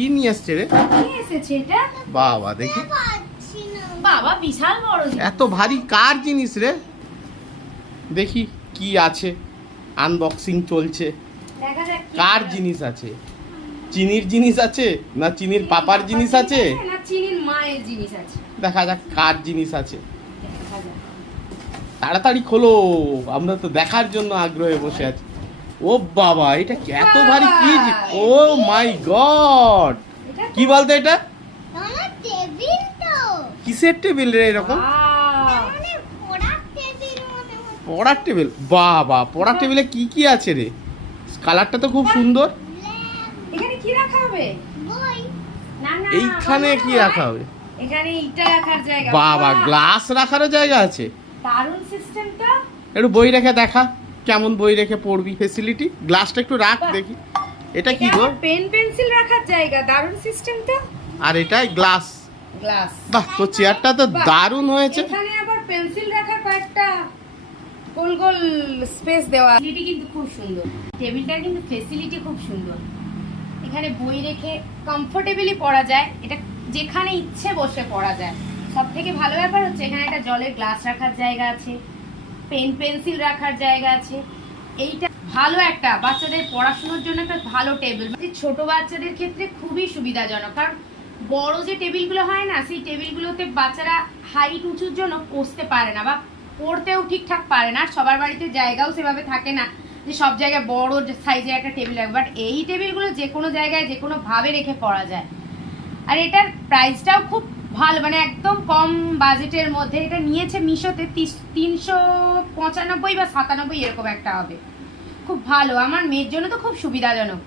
কি নিয়ে এসছে রে? কি এসেছে এটা? বাবা দেখি। বাবা বিশাল বড় এত ভারী কার জিনিস রে? দেখি কি আছে। আনবক্সিং চলছে। দেখা যাক কি কার জিনিস আছে? চিনির জিনিস আছে না চিনির পাপার জিনিস আছে? না চিনির মায়ের জিনিস আছে? দেখা যাক কার জিনিস আছে। তাড়াতাড়ি খোলো আমরা তো দেখার জন্য আগ্রহে বসে আছি। ও বাবা এটা কি এত ভারী কি ও মাই গড। কি বলতো এটা? কিসের টেবিল রে এরকম? মানে পড়ার টেবিল বাবা পড়ার টেবিলে কি কি আছে রে? কালারটা তো খুব সুন্দর। এখানে কি রাখা হবে? বই। না না এইখানে কি রাখা হবে? এখানে ইটা রাখার জায়গা। বাবা গ্লাস রাখারও জায়গা আছে। দারুণ সিস্টেমটা একটু বই রেখে দেখা। কেমন বই রেখে পড়বি? ফেসিলিটি গ্লাসটা একটু রাখ দেখি। এটা কি গো? পেন পেন্সিল রাখার জায়গা দারুণ সিস্টেমটা আর এটা গ্লাস গ্লাস বাহ তো চেয়ারটা তো। দারুণ হয়েছে। এখানে আবার পেন্সিল রাখার কয়েকটা গোল গোল স্পেস দেওয়া ফেসিলিটি কিন্তু খুব সুন্দর। টেবিলটার কিন্তু ফেসিলিটি খুব সুন্দর। এখানে বই রেখে কমফোর্টেবলি পড়া যায়। এটা যেখানে ইচ্ছে বসে পড়া যায়। সব থেকে ভালো ব্যাপার হচ্ছে এখানে একটা জলের গ্লাস রাখার জায়গা আছে। পেন পেন্সিল রাখার জায়গা আছে। এইটা ভালো একটা, বাচ্চাদের পড়াশোনার জন্য একটা ভালো টেবিল ছোট বাচ্চাদের ক্ষেত্রে খুবই সুবিধাজনক, কারণ বড় যে টেবিলগুলো হয় না, সেই টেবিলগুলোতে বাচ্চারা হাইট উঁচুর জন্য বসতে পারে না বা পড়তেও ঠিকঠাক পারে না সবার বাড়িতে জায়গাও সেভাবে থাকে না যে সব জায়গায় বড় সাইজের একটা টেবিল রাখবে। বাট এই টেবিলগুলো যে কোনো জায়গায় যে কোনো ভাবে রেখে পড়া যায়। আর এটার প্রাইসটাও খুব ভালো মানে একদম কম বাজেটের মধ্যে। এটা নিয়েছে মিশোতে তিনশো পঁচানব্বই বা সাতানব্বই এরকম একটা হবে। খুব ভালো, আমার মেয়ের জন্য তো খুব সুবিধাজনক।